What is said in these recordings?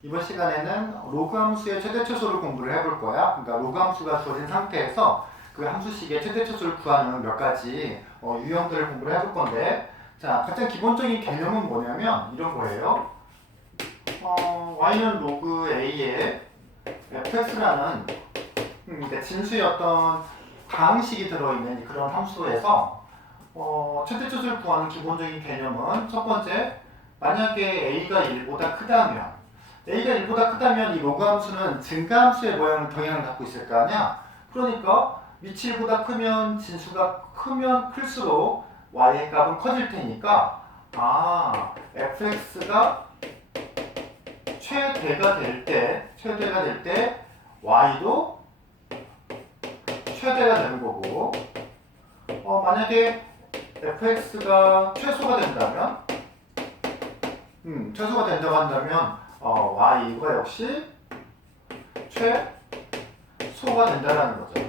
이번 시간에는 로그 함수의 최대 최소를 공부를 해볼 거야. 그러니까 로그 함수가 주어진 상태에서 그 함수식의 최대 최소를 구하는 몇 가지 유형들을 공부를 해볼 건데, 자, 가장 기본적인 개념은 뭐냐면 이런 거예요. y는 로그 a에 fx라는 그러니까 진수의 어떤 가항식이 들어있는 그런 함수에서 최대 최소를 구하는 기본적인 개념은 첫 번째, 만약에 a가 1보다 크다면 a가 1보다 크다면 이 로그 함수는 증가함수의 경향을 갖고 있을 거 아니야? 그러니까 밑이 1보다 크면 진수가 크면 클수록 y의 값은 커질 테니까 fx가 최대가 될 때 y도 최대가 되는 거고, 만약에 fx가 최소가 된다면 y가 역시 최소가 된다는 거죠.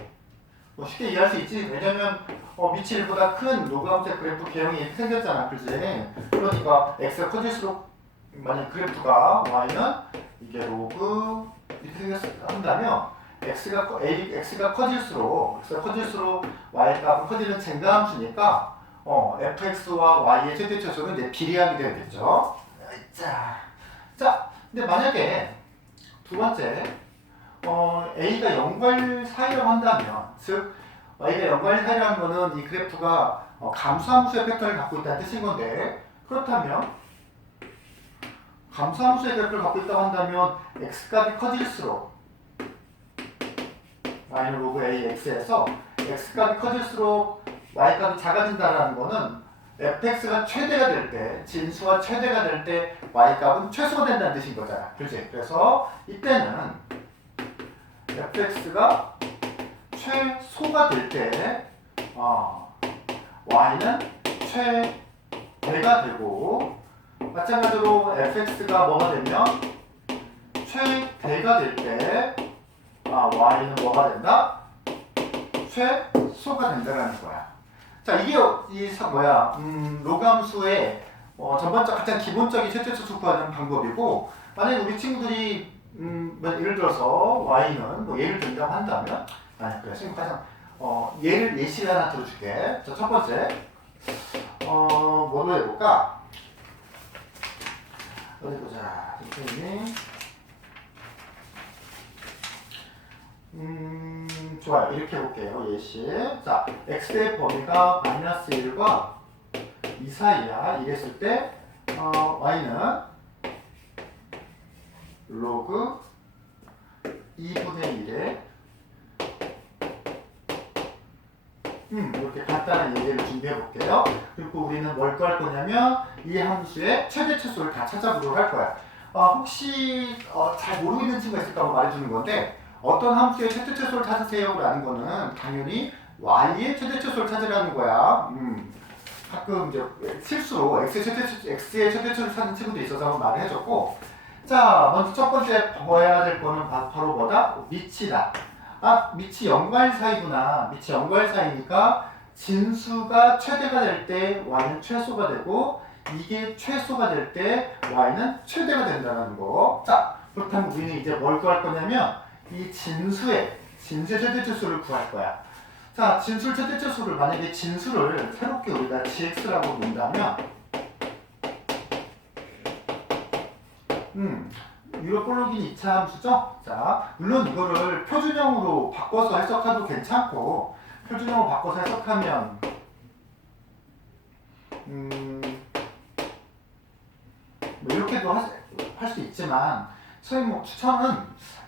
쉽게 이해할 수 있지? 왜냐면 밑이 1보다 큰 로그 함수의 그래프 개형이 이렇게 생겼잖아, 그지? 그러니까 x가 커질수록 만약 그래프가 y는 이게 로그 이렇게 한다면 x가 커질수록 y의 값은 커지는 증가함수니까 fx와 y의 최대 최소는 이제 비례하게 되겠죠. 자, 근데 만약에 두 번째 a가 0과 1 사이라고 한다면, 즉 y가 0과 1 사이라는 거는 이 그래프가 감소함수의 패턴을 갖고 있다는 뜻인 건데, 그렇다면 감소함수의 그래프를 갖고 있다고 한다면 x값이 커질수록 y는 로그 a x에서 x값이 커질수록 y값이 작아진다는 거는 fx가 최대가 될 때, 진수가 최대가 될 때 y값은 최소가 된다는 뜻인 거잖아, 그렇지? 그래서 이때는 fx가 최소가 될 때 y는 최대가 되고, 마찬가지로 fx가 뭐가 되면 최대가 될 때 y는 뭐가 된다? 최소가 된다는 거야. 자, 이게 로그 함수의 전반적 가장 기본적인 최대 최소 구하는 방법이고, 만약에 우리 친구들이 예를 들어서 y는 예를 든다고 한다면, 그래, 지금 가장 예시를 하나 들어줄게. 자, 첫 번째 뭐로 해볼까? 어디 보자. 선생님. 좋아요. 이렇게 해볼게요. 예시. 자, x의 범위가 마이너스 1과 2 사이야. 이랬을 때 y는 로그 2분의 1에 이렇게 간단한 예제를 준비해 볼게요. 그리고 우리는 뭘 구할 거냐면 이 함수의 최대 최소를 다 찾아보도록 할 거야. 혹시 잘 모르고 있는 친구가 있을까 봐 말해주는 건데, 어떤 함수의 최대 최소를 찾으세요 라는 거는 당연히 y의 최대 최소를 찾으라는 거야. 가끔 이제 실수로 x의 최대 최소를 찾는 친구도 있어서 한번 말을 해줬고, 자, 먼저 첫 번째 봐야 될 거는 바로 뭐다? 밑이다. 밑이 0과 1 사이구나. 밑이 0과 1 사이니까 진수가 최대가 될 때 y는 최소가 되고, 이게 최소가 될 때 y는 최대가 된다는 거. 자, 그렇다면 우리는 이제 뭘 구할 거냐면 이 진수의 최대 최소를 구할 거야. 자, 진수의 최대 최소를, 만약에 진수를 새롭게 우리가 gx라고 놓는다면 유로 볼로긴 2차 함수죠? 자, 물론 이거를 표준형으로 바꿔서 해석해도 괜찮고, 표준형으로 바꿔서 해석하면 이렇게도 할 수 있지만, 선생님 추천은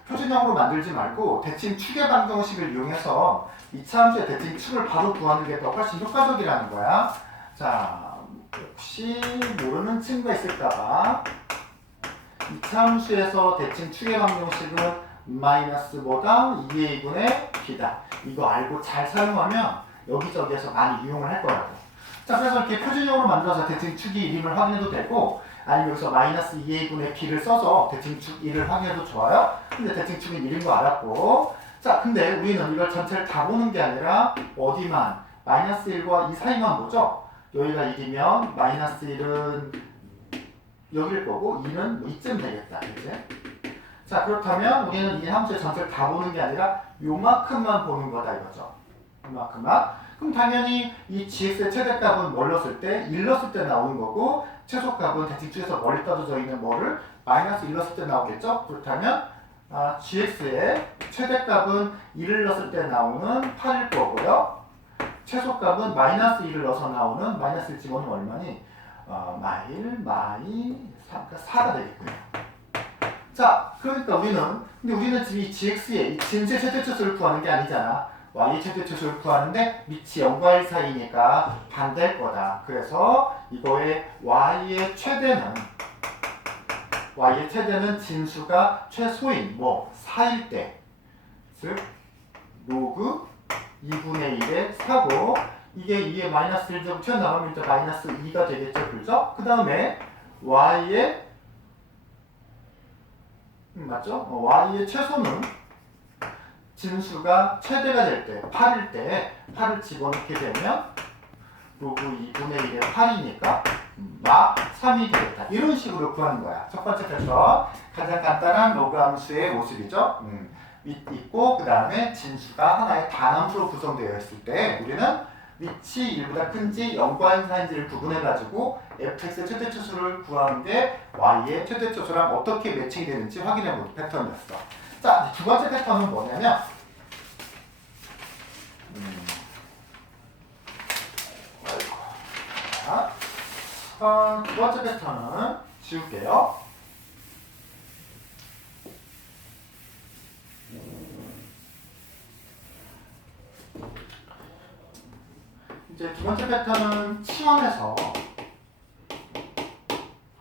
표준형으로 만들지 말고 대칭 추계 방정식을 이용해서 2차 함수의 대칭 축을 바로 구하는 게 더 훨씬 효과적이라는 거야. 자, 혹시 모르는 친구가 있을까봐 2차 함수에서 대칭 추계 방정식은 마이너스보다 2a분의 b다. 이거 알고 잘 사용하면 여기저기에서 많이 이용을 할 거라고. 자, 그래서 이렇게 표준형으로 만들어서 대칭 축이 이름을 확인해도 되고, 아니면 여기서 마이너스 2a분의 b를 써서 대칭축 1을 확인해도 좋아요. 근데 대칭축은 1인 거 알았고, 자, 근데 우리는 이걸 전체를 다 보는 게 아니라 어디만? 마이너스 1과 2 사이만 보죠? 여기가 1이면 마이너스 1은 여기일 거고 2는 뭐 이쯤 되겠다. 그치? 자, 그렇다면 우리는 이 함수의 전체를 다 보는 게 아니라 요만큼만 보는 거다 이거죠. 요만큼만. 그럼 당연히 이 gx의 최대값은 뭘 넣었을 때? 1 넣었을 때 나오는 거고 최소값은 대칭축에서 멀리 떨어져 있는 뭐를 마이너스 1 넣었을 때 나오겠죠? 그렇다면 gx의 최대값은 1을 넣었을 때 나오는 8일 거고요. 최소값은 마이너스 1을 넣어서 나오는 마이너스 1 집어넣으면 얼마니? 마이 3, 그러니까 4가 되겠군요. 자, 그러니까 우리는 지금 이 gx의 이 진수의 최대치수를 구하는 게 아니잖아. y의 최대치수를 구하는데 밑이 0과 1 사이니까 반대일 거다. 그래서 이거의 y의 최대는 진수가 최소인 4일 때, 즉 로그 2분의 1의 4고 이게 2에 마이너스 1제곱 튀어나가면 이제 마이너스 2가 되겠죠. 그렇죠? 그 다음에 y의 맞죠? y의 최소는 진수가 최대가 될 때, 8일 때 8을 집어넣게 되면 로그 2분의 1의 8이니까 막 3이 되겠다. 이런 식으로 구하는 거야. 첫 번째 패턴. 가장 간단한 로그 함수의 모습이죠. 있고 그 다음에 진수가 하나의 단함수로 구성되어 있을 때 우리는 위치 1보다 큰지 0과 1 사이인지를 구분해가지고 fx의 최대치수를 구하는 게 y의 최대치수랑 어떻게 매칭이 되는지 확인해보는 패턴이었어. 자, 두 번째 패턴은 뭐냐면 두 번째 패턴은 지울게요. 이제 두 번째 패턴은 치환해서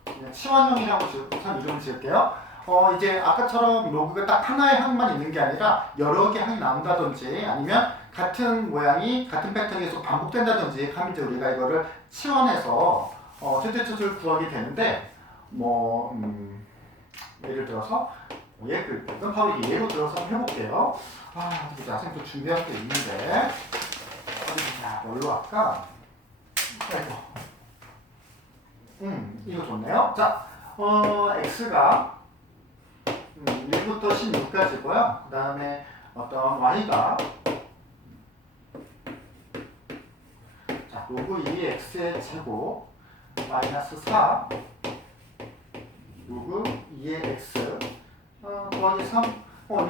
그냥 치환형이라고 우선 이름을 지을게요. 이제 아까처럼 로그가 딱 하나의 항만 있는 게 아니라 여러 개 항이 나온다든지 아니면 같은 모양이 같은 패턴이 계속 반복된다든지 하면 이제 우리가 이거를 치환해서 최대치수를 구하게 되는데 예를 들어서 바로 이 예로 들어서 한번 해볼게요. 이제 아생도 준비할 게 있는데 뭘로 할까? 이거 좋네요. 자, x가 1부터 16까지고요. 그 다음에 어떤 y가 로그 2x의 제곱 마이너스 4 로그 2의 x 더하기 3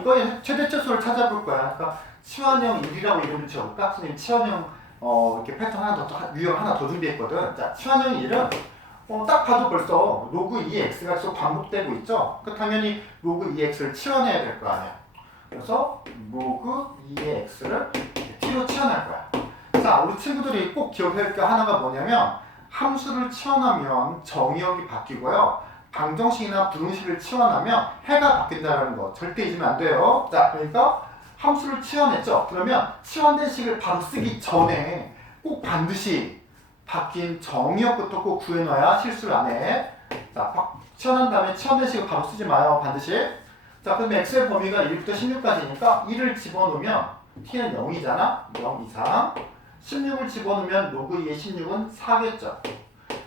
이거의 최대치수를 찾아볼 거야. 그러니까 치환형 1이라고 이름을 지어볼까? 선생님 치환형 이렇게 패턴 하나 더 유형 하나 더 준비했거든. 자, 치환형 1은 딱 봐도 벌써 로그 2x가 계속 반복되고 있죠? 그 당연히 로그 2x를 치환해야 될 거 아니야. 그래서 로그 2의 x를 t로 치환할 거야. 자, 우리 친구들이 꼭 기억해야 할 게 하나가 뭐냐면 함수를 치환하면 정의역이 바뀌고요. 방정식이나 분홍식을 치환하면 해가 바뀐다는 거 절대 잊으면 안 돼요. 자, 그러니까 함수를 치환했죠. 그러면 치환된 식을 바로 쓰기 전에 꼭 반드시 바뀐 정의역부터 꼭 구해놔야 실수를 안 해. 자, 치환한 다음에 치환된 식을 바로 쓰지 마요. 반드시. 자, 그러면 x의 범위가 1부터 16까지니까 1을 집어넣으면 t는 0이잖아. 0 이상. 16을 집어넣으면 로그 2의 16은 4겠죠.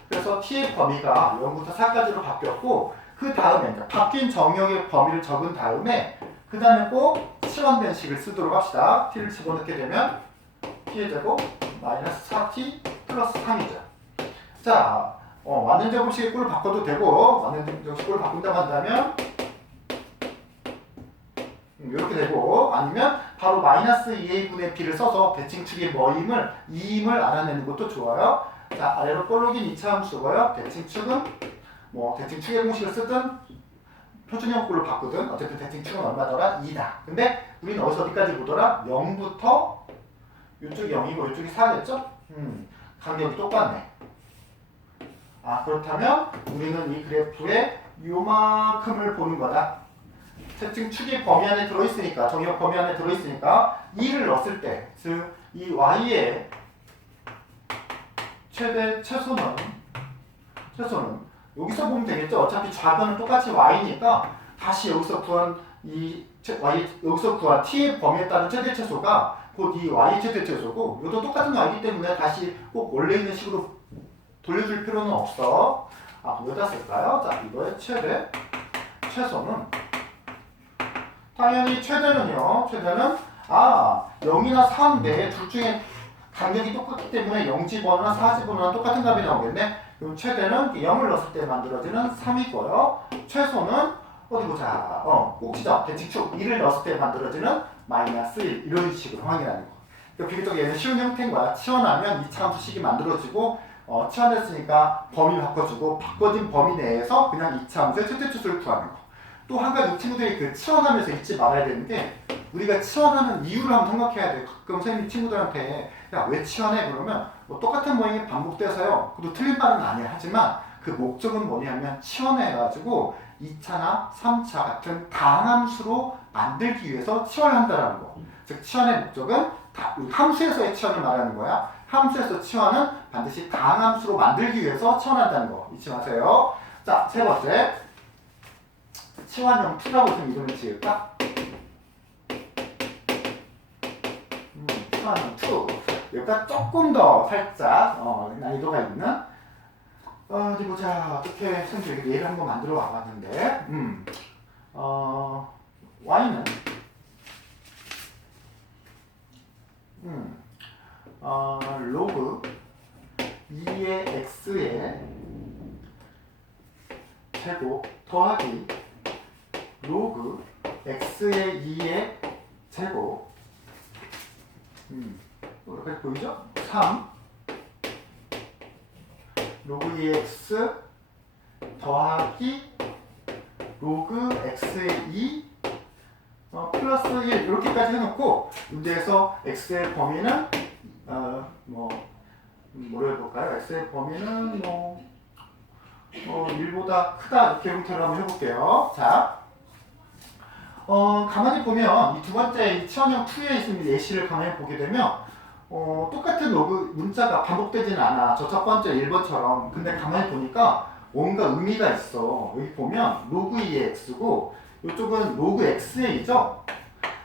그래서 t의 범위가 0부터 4까지로 바뀌었고 그 다음에 바뀐 정의역의 범위를 적은 다음에 그 다음에 꼭 치환된 식을 쓰도록 합시다. t를 집어넣게 되면 t의 제곱 마이너스 4t 플러스 3이죠. 자, 완전 제곱식의 꼴을 바꿔도 되고 완전 제곱식 꼴을 바꾼다고 한다면 이렇게 되고 아니면 바로 마이너스 2a분의 b를 써서 대칭축이 뭐임을 2임을 알아내는 것도 좋아요. 자, 아래로 꼴로긴 2차 함수고요. 대칭축은 대칭축의 공식을 쓰든 표준형 꼴로 바꾸든 어쨌든 대칭축은 얼마더라? 2다. 근데 우리는 어디까지 보더라? 0부터 이쪽이 0이고 이쪽이 4겠죠? 간격이 똑같네. 그렇다면 우리는 이 그래프의 요만큼을 보는 거다. 대칭축이 범위 안에 들어있으니까 정의역 범위 안에 들어있으니까 2를 넣었을 때 즉 이 y의 최소는 여기서 보면 되겠죠. 어차피 좌변은 똑같이 y니까 다시 여기서 구한 여기서 구한 t의 범위에 따른 최대최소가 곧 이 y의 최대최소고 이것도 똑같은 y이기 때문에 다시 꼭 원래 있는 식으로 돌려줄 필요는 없어. 여기다 쓸까요? 자, 이거의 최소는 당연히 최대는요. 최대는 0이나 4인데 둘 중에 간격이 똑같기 때문에 0집어넣으나 4집어넣으나 똑같은 값이 나오겠네. 그럼 최대는 0을 넣었을 때 만들어지는 3이고요. 최소는 어디 보자. 꼭지점, 대칭축 2를 넣었을 때 만들어지는 마이너스 1 이런 식으로 확인하는 거. 그러니까 비교적 얘는 쉬운 형태인 거야. 치환하면 2차 함수식이 만들어지고 치환했으니까 범위 바꿔주고 바꿔진 범위 내에서 그냥 2차 함수의 최대 추수를 구하는 거. 또 한 가지 친구들이 그 치환하면서 잊지 말아야 되는 게 우리가 치환하는 이유를 한번 생각해야 돼요. 가끔 선생님이 친구들한테 야, 왜 치환해? 그러면 뭐 똑같은 모양이 반복돼서요. 그것도 틀린 말은 아니야. 하지만 그 목적은 뭐냐면 치환해가지고 2차나 3차 같은 다항함수로 만들기 위해서 치환한다라는 거. 즉 치환의 목적은 함수에서의 치환을 말하는 거야. 함수에서 치환은 반드시 다항함수로 만들기 위해서 치환한다는 거 잊지 마세요. 자, 세 번째 치환형 2라고 좀 이름을 지을까? 치환형 2 여기가 조금 더 살짝 난이도가 있는 어디 보자. 어떻게 선생님 예를 한번 만들어 와봤는데 y는 로그 2의 x의 제곱 더하기 로그 x의 2의 제곱 이렇게 보이죠? 3 로그 2의 x 더하기 로그 x의 2 플러스 1 이렇게까지 해놓고 문제에서 x의 범위는 뭐로 해볼까요? x의 범위는 1보다 크다 이렇게 형태로 한번 해볼게요. 자, 가만히 보면 이 두 번째 이 치환형 2에 있는 예시를 가만히 보게 되면 똑같은 로그 문자가 반복되지는 않아. 저 첫 번째 1번처럼. 근데 가만히 보니까 뭔가 의미가 있어. 여기 보면 로그 2의 x고 이쪽은 로그 x의 2죠.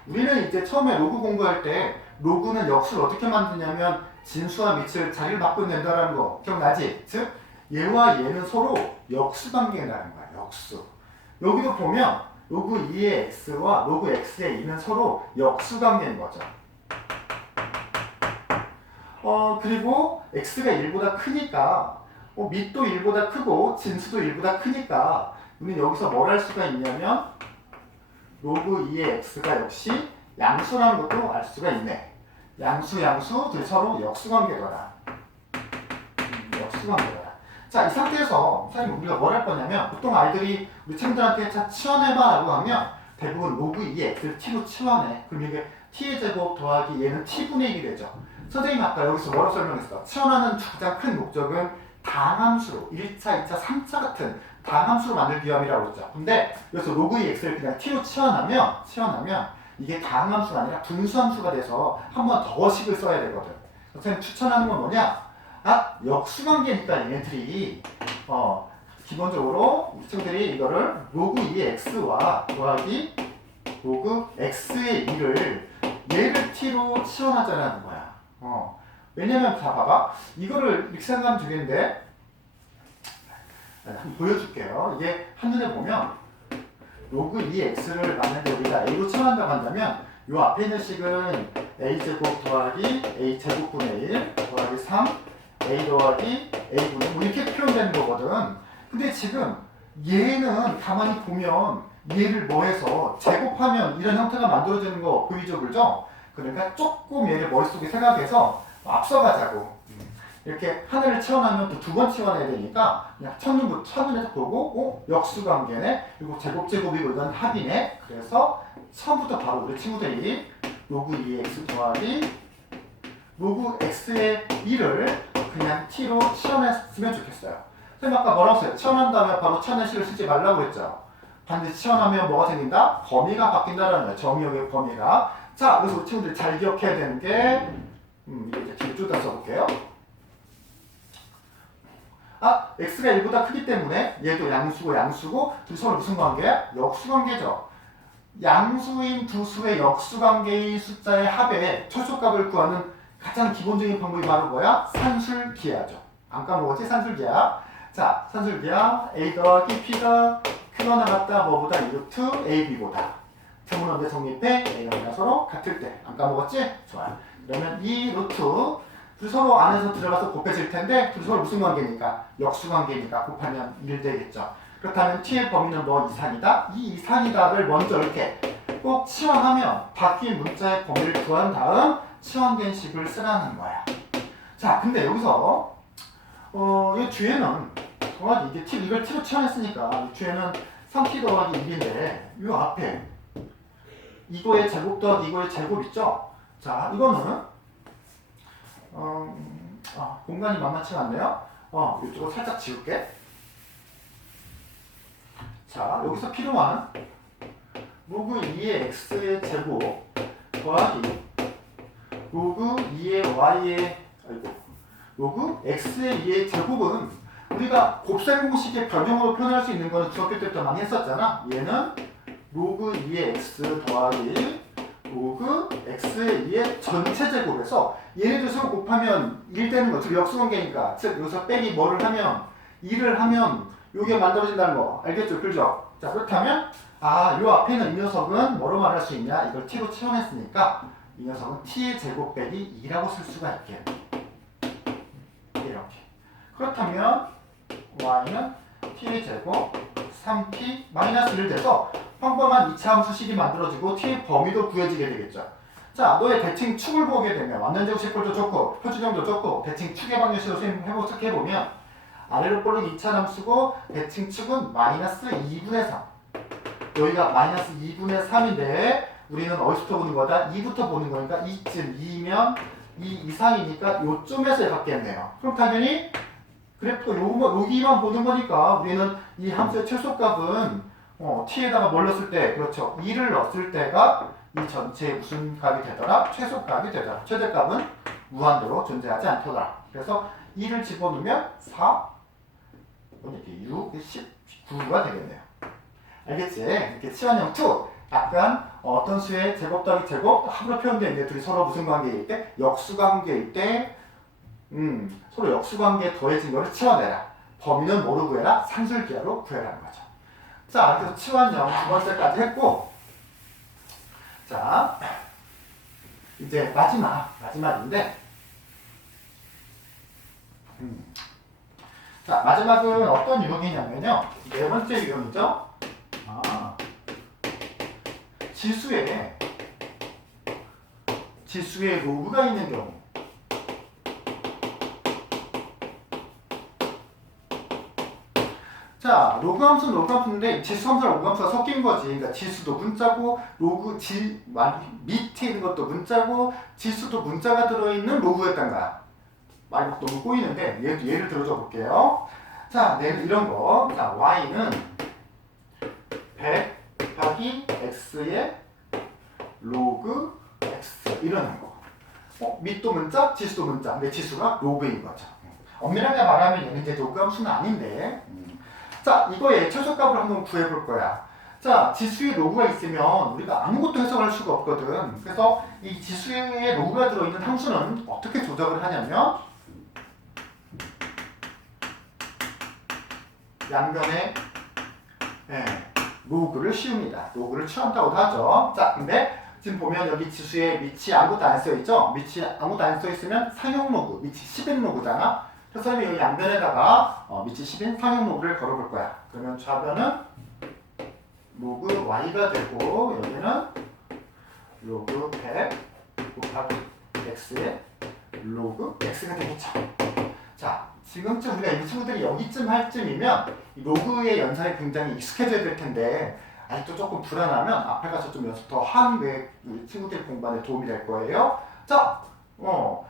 우리는 이제 처음에 로그 공부할 때 로그는 역수를 어떻게 만드냐면 진수와 밑을 자리를 바꿔낸다는 거 기억나지? 즉 얘와 얘는 서로 역수 관계에 나는 거야. 역수. 여기도 보면 로그 2의 x와 로그 x의 2는 서로 역수 관계인 거죠. 그리고 x가 1보다 크니까 밑도 1보다 크고 진수도 1보다 크니까 우리는 여기서 뭘 할 수가 있냐면 로그 2의 x가 역시 양수라는 것도 알 수가 있네. 양수들 서로 역수관계거라. 역수관계거라. 자, 이 상태에서 선생님 우리가 뭘 할 거냐면 보통 아이들이 우리 친구들한테 자 치환해봐 라고 하면 대부분 로그 2의 x를 t로 치환해. 그럼 이게 t의 제곱 더하기 얘는 t분의 1이 되죠. 선생님 아까 여기서 뭐라고 설명했어? 치환하는 가장 큰 목적은 다항함수로 1차, 2차, 3차 같은 다항함수로 만들기 위함이라고 그랬죠. 근데 여기서 로그 2의 x를 그냥 t로 치환하면 이게 다항함수가 아니라 분수함수가 돼서 한 번 더 식을 써야 되거든. 선생님 추천하는 건 뭐냐? 역수관계니까 얘네들이 기본적으로 우리 친구들이 이거를 로그 2의 x와 더하기 로그 x의 2를 얘를 t로 치환하자는 거야. 왜냐면 다 봐봐. 이거를 이렇게 생각하면 되겠는데 한번 보여줄게요. 이게 한눈에 보면 로그 2x를 만약에 우리가 a로 치환한다고 한다면 이 앞에 있는 식은 a제곱 더하기 a제곱분의 1 더하기 3 a 더하기 a분의 뭐 이렇게 표현되는 거거든. 근데 지금 얘는 가만히 보면 얘를 뭐 해서 제곱하면 이런 형태가 만들어지는 거 보이죠? 그죠? 그러니까 조금 얘를 머릿속에 생각해서 앞서가자고. 이렇게 하늘을 치환하면 또 두 번 치환해야 되니까 그냥 첫눈에서 보고 역수관계네. 그리고 제곱이고 이건 합이네. 그래서 처음부터 바로 우리 친구들이 로그 2x 더하기 로그 x의 2를 그냥 t로 치환했으면 좋겠어요. 선생님 아까 뭐라고 했어요? 치환한 다음에 바로 치환의 식을 쓰지 말라고 했죠. 반드시 치환하면 뭐가 생긴다? 범위가 바뀐다라는 거예요. 정의역의 범위가. 자, 그래서 우리 친구들이 잘 기억해야 되는 게 이거 이제 뒤로 쭉 써볼게요. x가 1보다 크기 때문에 얘도 양수고 둘이 서로 무슨 관계야? 역수관계죠. 양수인 두 수의 역수관계의 숫자의 합의 최소값을 구하는 가장 기본적인 방법이 바로 뭐야? 산술기하죠. 안 까먹었지? 산술기하. 자, 산술기하 a 더하기 p가 크거나 같다 뭐보다 루트 ab보다. 세모는 언제 성립해? A랑 B랑 서로 같을 때. 안 까먹었지? 좋아요. 그러면 이 루트 둘 서로 안에서 들어가서 곱해질 텐데 둘 서로 무슨 관계니까? 역수 관계니까 곱하면 1 되겠죠. 그렇다면 t의 범위는 뭐 이상이다? 이 이상이다를 먼저 이렇게 꼭 치환하면 바뀐 문자의 범위를 구한 다음 치환된 식을 쓰라는 거야. 자, 근데 여기서 이 뒤에는 더하기 이게 이걸 t로 치환했으니까 이 뒤에는 3t 더하기 1인데 이 앞에 이거의 제곱 더하기 이거의 제곱 있죠? 자, 이거는 공간이 만만치가 않네요. 이쪽으로 살짝 지울게. 자, 여기서 필요한 로그 2의 x의 제곱 더하기 로그 2의 y의 로그 x의 2의 제곱은 우리가 곱셈 공식의 변형으로 표현할 수 있는 거는 중학교 때부터 많이 했었잖아. 얘는 로그 2의 x 더하기 로그 x의 2의 전체 제곱에서 얘네들 서로 곱하면 1 되는 거, 즉 역수관계니까, 즉 여기서 빼기 뭐를 하면 2를 하면 요게 만들어진다는 거 알겠죠? 그죠? 자, 그렇다면 요 앞에는 이 녀석은 뭐로 말할 수 있냐? 이걸 t로 채워냈으니까 이 녀석은 t의 제곱 빼기 2라고 쓸 수가 있게. 이렇게. 그렇다면 y는 t의 제곱 3t 마이너스 1 돼서 평범한 2차 함수식이 만들어지고 t의 범위도 구해지게 되겠죠. 자, 너의 대칭 축을 보게 되면 완전제곱식꼴도 좋고 표준형도 좋고 대칭 축의 방정식으로 해보면 아래로 볼록 2차 함수고 대칭 축은 마이너스 2분의 3. 여기가 마이너스 2분의 3인데 우리는 어디서부터 보는 거다? 2부터 보는 거니까 2쯤 2면 2 이상이니까 요쯤에서 갖겠네요. 그럼 당연히 그래프 여기만 보는 거니까 우리는 이 함수의 최소값은 t에다가 뭘 넣었을 때, 그렇죠, 2를 넣었을 때가 이 전체의 무슨 값이 되더라? 최소값이 되더라. 최대값은 무한대로 존재하지 않더라. 그래서 2를 집어넣으면 4, 이렇게 6, 19가 되겠네요. 알겠지? 이렇게 치환형 2. 약간 어떤 수의 제곱 더하기 제곱 합으로 표현되어 있는데 둘이 서로 무슨 관계일 때? 역수 관계일 때 서로 역수 관계에 더해진 거를 치환해라. 범위는 뭐로 구해라? 산술기하로 구해라는 거죠. 자, 그래서 치환형 두 번째까지 했고, 자, 이제 마지막인데, 자, 마지막은 어떤 유형이냐면요. 네 번째 유형이죠. 지수에 로그가 있는 경우. 자, 로그 함수는 로그 함수인데 지수 함수랑 로그 함수가 섞인 거지. 그러니까 지수도 문자고 밑에 있는 것도 문자고 지수도 문자가 들어있는 로그였단 거야. 말이 너무 꼬이는데 예를 들어줘 볼게요. 자, 이런 거. 자, y는 100 곱하기 x의 로그 x 이러는 거. 밑도 문자, 지수도 문자. 근데 지수가 로그인 거죠. 엄밀하게 말하면 얘는 이제 로그 함수는 아닌데. 자, 이거의 최소값을 한번 구해볼 거야. 자, 지수에 로그가 있으면 우리가 아무것도 해석할 수가 없거든. 그래서 이 지수에 로그가 들어있는 함수는 어떻게 조작을 하냐면 양변에 로그를 씌웁니다. 로그를 치환다고도 하죠. 자, 근데 지금 보면 여기 지수에 밑이 아무것도 안 써있죠? 밑이 아무것도 안 써있으면 상용 로그, 밑이 10인 로그잖아. 그래서 여기 양변에다가 밑이 10인 상용 로그를 걸어볼 거야. 그러면 좌변은 로그 y가 되고 여기는 로그 100 곱하기 x의 로그 x가 되겠죠. 자, 지금쯤 우리가 이 친구들이 여기쯤 할 쯤이면 로그의 연산이 굉장히 익숙해져야 될 텐데 아직도 조금 불안하면 앞에 가서 좀 연습 더 하는 게 우리 친구들 공부에 도움이 될 거예요. 자,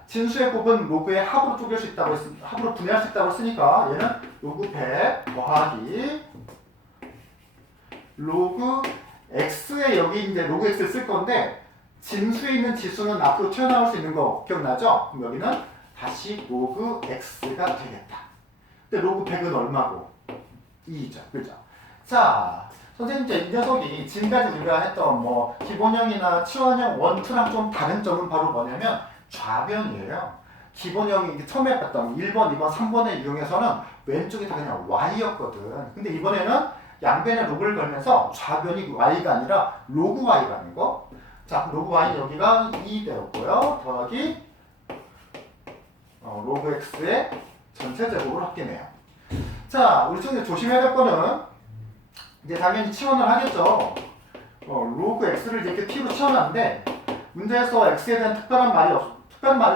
진수의 곱은 로그의 합으로 쪼갤 수 있다고 합으로 분해할 수 있다고 했으니까 얘는 로그 100 더하기 로그 x에 여기 이제 로그 x를 쓸 건데 진수에 있는 지수는 앞으로 튀어나올 수 있는 거 기억나죠? 그럼 여기는 다시 로그 x가 되겠다. 근데 로그 100은 얼마고? 2죠. 그죠? 자, 선생님 이 녀석이 지금까지 우리가 했던 기본형이나 치환형 1, 2랑 좀 다른 점은 바로 뭐냐면 좌변이에요. 기본형이 처음에 봤던 1번, 2번, 3번의 유형에서는 왼쪽이 다 그냥 y였거든. 근데 이번에는 양변에 로그를 걸면서 좌변이 y가 아니라 로그 y가 되는 거. 자, 로그 y는 여기가 2 되었고요. 더하기 로그 x의 전체 제곱을 합계네요. 자, 우리 좀 조심해야 될 거는 이제 당연히 치환을 하겠죠. 로그 x를 이렇게 t로 치환하는데 문제에서 x에 대한 특별한 말이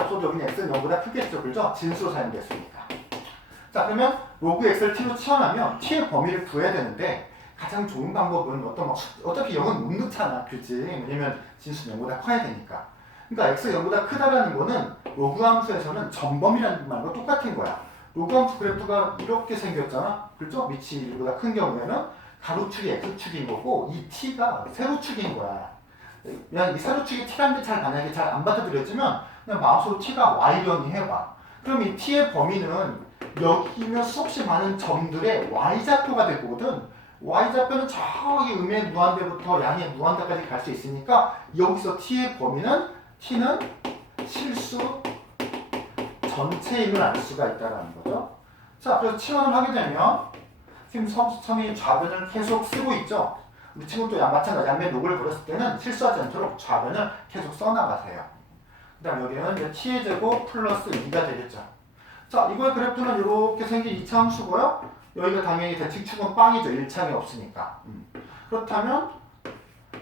없어도 여기는 x는 0보다 크겠죠. 그죠? 진수로 사용됐으니까. 자, 그러면 로그 x를 t로 치환하면 t의 범위를 구해야 되는데 가장 좋은 방법은 어차피 0은 못 넣잖아. 그치? 왜냐면 진수 0보다 커야 되니까. 그러니까 x 0보다 크다라는 거는 로그 함수에서는 전범위라는 말과 똑같은 거야. 로그 함수 그래프가 이렇게 생겼잖아. 그렇죠? 밑이 1보다 큰 경우에는 가로축이 x축인 거고 이 t가 세로축인 거야. 그냥 이 세로축이 t라는 게 만약에 잘 안 받아들여지면 그냥 마우스로 t가 y변이 해봐. 그럼 이 t의 범위는 여기면 수없이 많은 점들의 y좌표가 될 거거든. y좌표는 저기 음의 무한대부터 양의 무한대까지 갈 수 있으니까 여기서 t의 범위는 t는 실수 전체임을 알 수가 있다는 거죠. 자, 그래서 치환을 하게 되면 지금 선생님이 좌변을 계속 쓰고 있죠. 우리 친구도 마찬가지 양변 로그를 그렸을 때는 실수하지 않도록 좌변을 계속 써나가세요. 그 다음 여기는 이제 t의 제곱 플러스 2가 되겠죠. 자, 이거의 그래프는 이렇게 생긴 2차 함수고요. 여기가 당연히 대칭축은 빵이죠. 1차이 없으니까. 그렇다면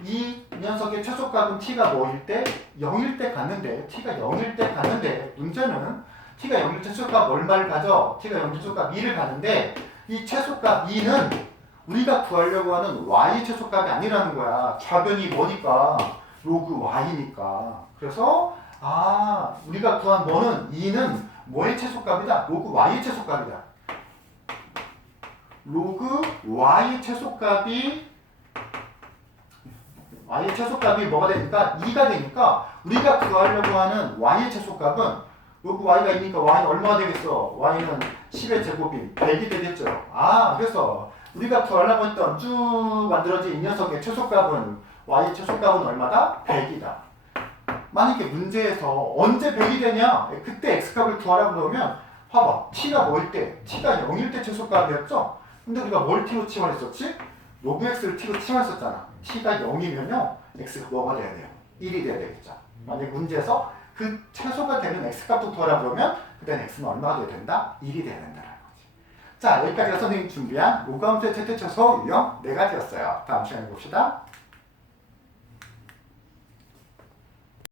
이 녀석의 최소값은 t가 뭐일 때? 0일 때 갔는데 t가 0일 때 갔는데 문제는 t가 0일 최소값 얼마를 가져? t가 0일 최소값 2를 가는데 이 최소값 2는 우리가 구하려고 하는 y 최소값이 아니라는 거야. 좌변이 뭐니까? 로그 y니까. 그래서 우리가 구한 뭐는 2는 뭐의 최소값이다? 로그 y의 최소값이다. 로그 y의 최소값이 뭐가 되니까 2가 되니까 우리가 구하려고 하는 y의 최소값은 로그 y가 2니까 y는 얼마가 되겠어? y는 10의 제곱인 100이 되겠죠. 그래서 우리가 구하려고 했던 쭉 만들어진 이 녀석의 최소값은 y의 최소값은 얼마다? 100이다. 만약에 문제에서 언제 100이 되냐? 그때 x값을 구하라고 그러면 봐봐. t가 뭐일 때? t가 0일 때 최소값이었죠? 근데 우리가 뭘 t로 치환했었지? 로그 x를 t로 치환했었잖아. t가 0이면요. x가 뭐가 돼야 돼요? 1이 돼야 되겠죠. 만약에 문제에서 그 최소가 되는 x값을 구하라고 그러면 그때는 x는 얼마가 돼야 된다? 1이 돼야 된다는 거지. 자, 여기까지가 선생님이 준비한 로그 함수의 최대쳐서 유형 4가지였어요. 다음 시간에 봅시다.